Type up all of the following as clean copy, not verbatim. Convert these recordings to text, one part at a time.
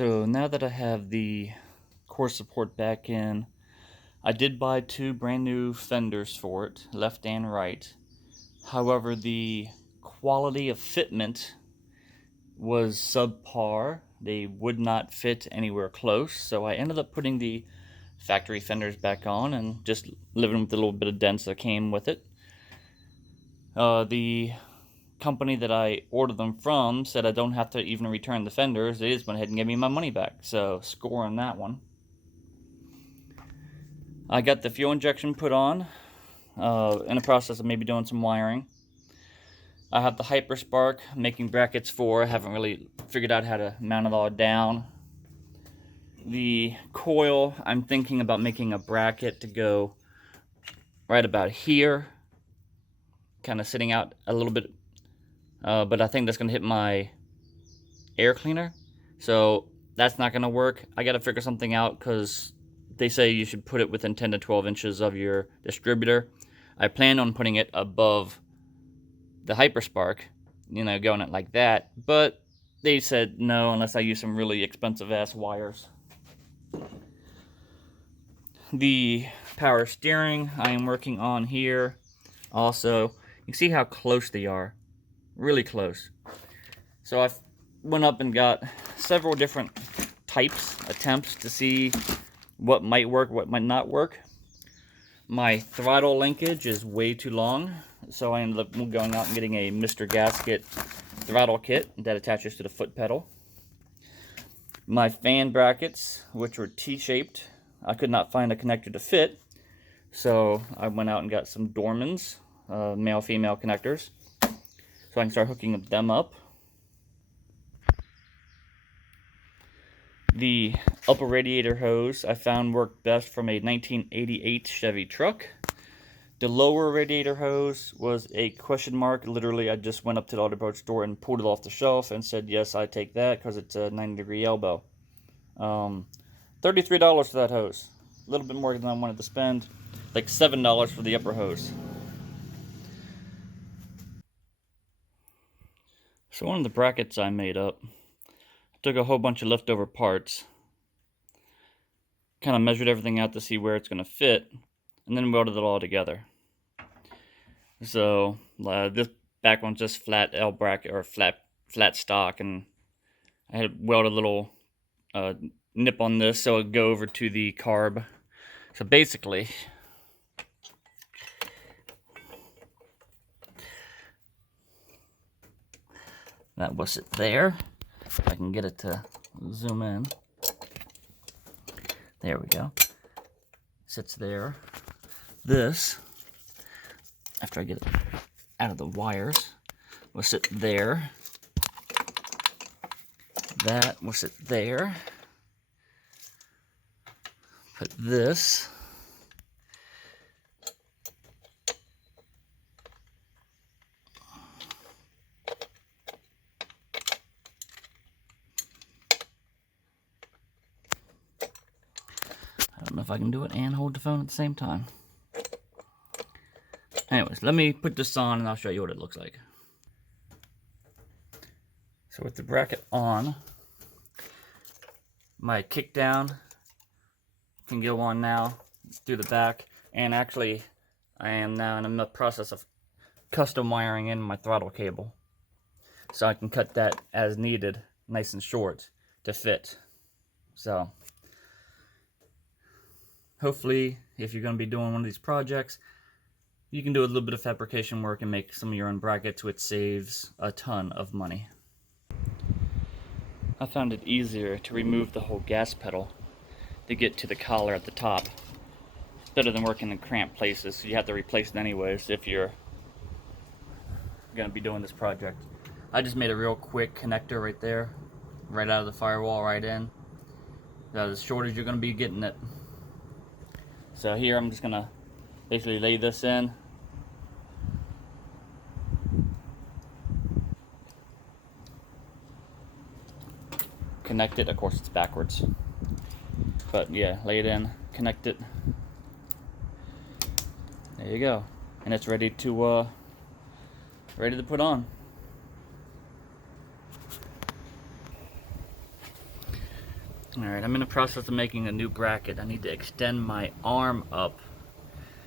So now that I have the core support back in, I did buy two brand new fenders for it, left and right. However, the quality of fitment was subpar. They would not fit anywhere close, so I ended up putting the factory fenders back on and just living with the little bit of dents that came with it. The company that I ordered them from said I don't have to even return the fenders. They just went ahead and gave me my money back, so score on that one. I got the fuel injection put on, in the process of maybe doing some wiring. I have the Hyperspark making brackets for. I haven't really figured out how to mount it all down. The coil, I'm thinking about making a bracket to go right about here, kind of sitting out a little bit, but I think that's going to hit my air cleaner, so that's not going to work. I got to figure something out because they say you should put it within 10 to 12 inches of your distributor. I plan on putting it above the Hyperspark, going it like that, but they said no unless I use some really expensive ass wires. The power steering I am working on here. Also, you can see how close they are, really close. So I went up and got several different attempts to see what might work, what might not work. My throttle linkage is way too long, so I ended up going out and getting a Mr. Gasket throttle kit that attaches to the foot pedal. My fan brackets, which were T-shaped, I could not find a connector to fit, so I went out and got some Dormans, male-female connectors, so I can start hooking them up. The upper radiator hose I found worked best from a 1988 Chevy truck. The lower radiator hose was a question mark. Literally, I just went up to the auto parts store and pulled it off the shelf and said, yes, I take that because it's a 90-degree elbow. $33 for that hose. A little bit more than I wanted to spend. Like $7 for the upper hose. So one of the brackets I made up, took a whole bunch of leftover parts, kind of measured everything out to see where it's going to fit, and then welded it all together. So this back one's just flat L bracket, or flat stock, and I had welded a little nip on this so it'd go over to the carb. So basically, that was it there. If I can get it to zoom in. There we go. Sits there. This, after I get it out of the wires, will sit there. That will sit there. Put this I don't know if I can do it and hold the phone at the same time. Anyways, let me put this on and I'll show you what it looks like. So with the bracket on, my kick down can go on now through the back, and actually I am now in the process of custom wiring in my throttle cable, so I can cut that as needed, nice and short, to fit. So hopefully, if you're going to be doing one of these projects, you can do a little bit of fabrication work and make some of your own brackets, which saves a ton of money. I found it easier to remove the whole gas pedal to get to the collar at the top. It's better than working in cramped places, so you have to replace it anyways if you're going to be doing this project. I just made a real quick connector right there, right out of the firewall, right in. That's as short as you're going to be getting it. So here I'm just going to basically lay this in. Connect it, of course it's backwards. But yeah, lay it in, connect it. There you go. And it's ready to put on. Alright, I'm in the process of making a new bracket. I need to extend my arm up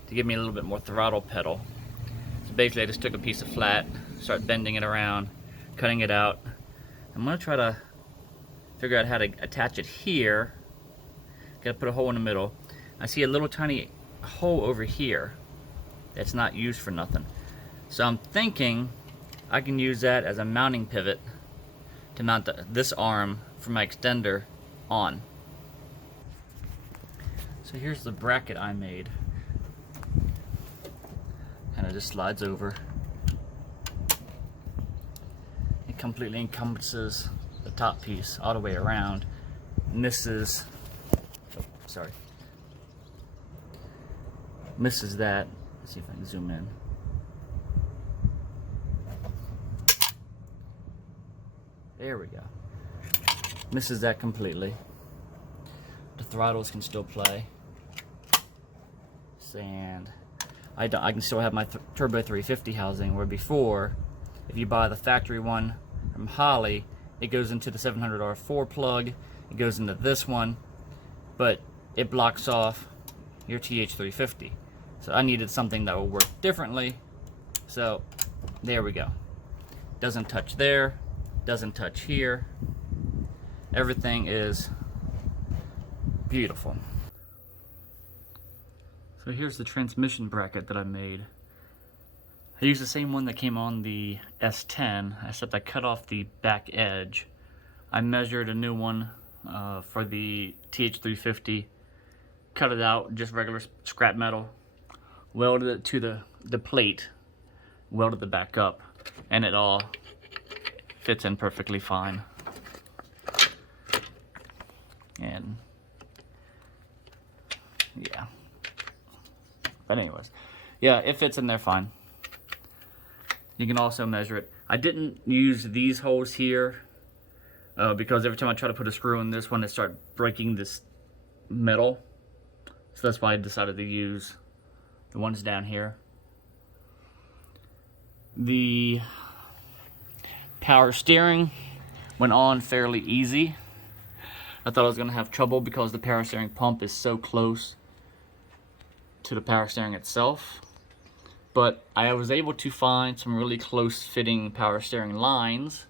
to give me a little bit more throttle pedal. So basically I just took a piece of flat, start bending it around, cutting it out. I'm going to try to figure out how to attach it here. Gotta put a hole in the middle. I see a little tiny hole over here that's not used for nothing. So I'm thinking I can use that as a mounting pivot to mount this arm for my extender on. So here's the bracket I made. And it just slides over. It completely encompasses the top piece all the way around. Misses, oh, sorry. Misses that. Let's see if I can zoom in. There we go. Misses that completely. The throttles can still play. And I can still have my Turbo 350 housing, where before, if you buy the factory one from Holley, it goes into the $700 fore plug, it goes into this one, but it blocks off your TH350. So I needed something that will work differently. So there we go. Doesn't touch there, doesn't touch here. Everything is beautiful. So here's the transmission bracket that I made. I used the same one that came on the S10, except I cut off the back edge. I measured a new one for the TH350, cut it out, just regular scrap metal, welded it to the plate, welded it back up, and it all fits in perfectly fine. And yeah, but anyways, yeah, it fits in there fine. You can also measure it. I didn't use these holes here because every time I try to put a screw in this one, it starts breaking this metal. So that's why I decided to use the ones down here. The power steering went on fairly easy. I thought I was going to have trouble because the power steering pump is so close to the power steering itself. But I was able to find some really close fitting power steering lines,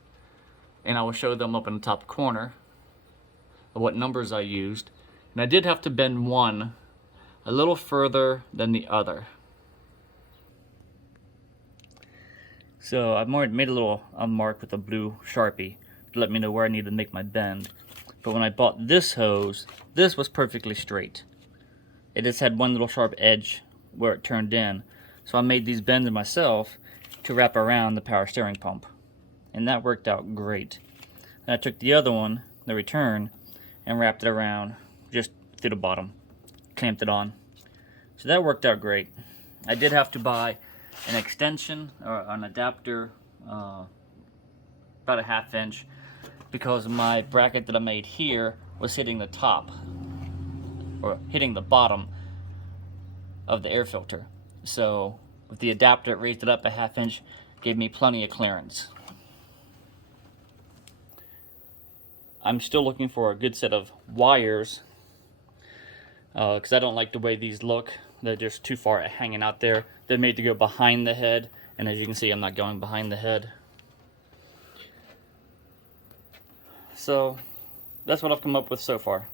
and I will show them up in the top corner of what numbers I used. And I did have to bend one a little further than the other. So I've made a little mark with a blue Sharpie to let me know where I need to make my bend. But when I bought this hose, this was perfectly straight. It just had one little sharp edge where it turned in. So I made these bends myself to wrap around the power steering pump. And that worked out great. And I took the other one, the return, and wrapped it around just through the bottom. Clamped it on. So that worked out great. I did have to buy an extension or an adapter, about a 1/2 inch, because my bracket that I made here was hitting the top, or hitting the bottom of the air filter. So with the adapter, it raised it up a 1/2 inch, gave me plenty of clearance. I'm still looking for a good set of wires, because I don't like the way these look. They're just too far hanging out there. They're made to go behind the head, and as you can see, I'm not going behind the head. So that's what I've come up with so far.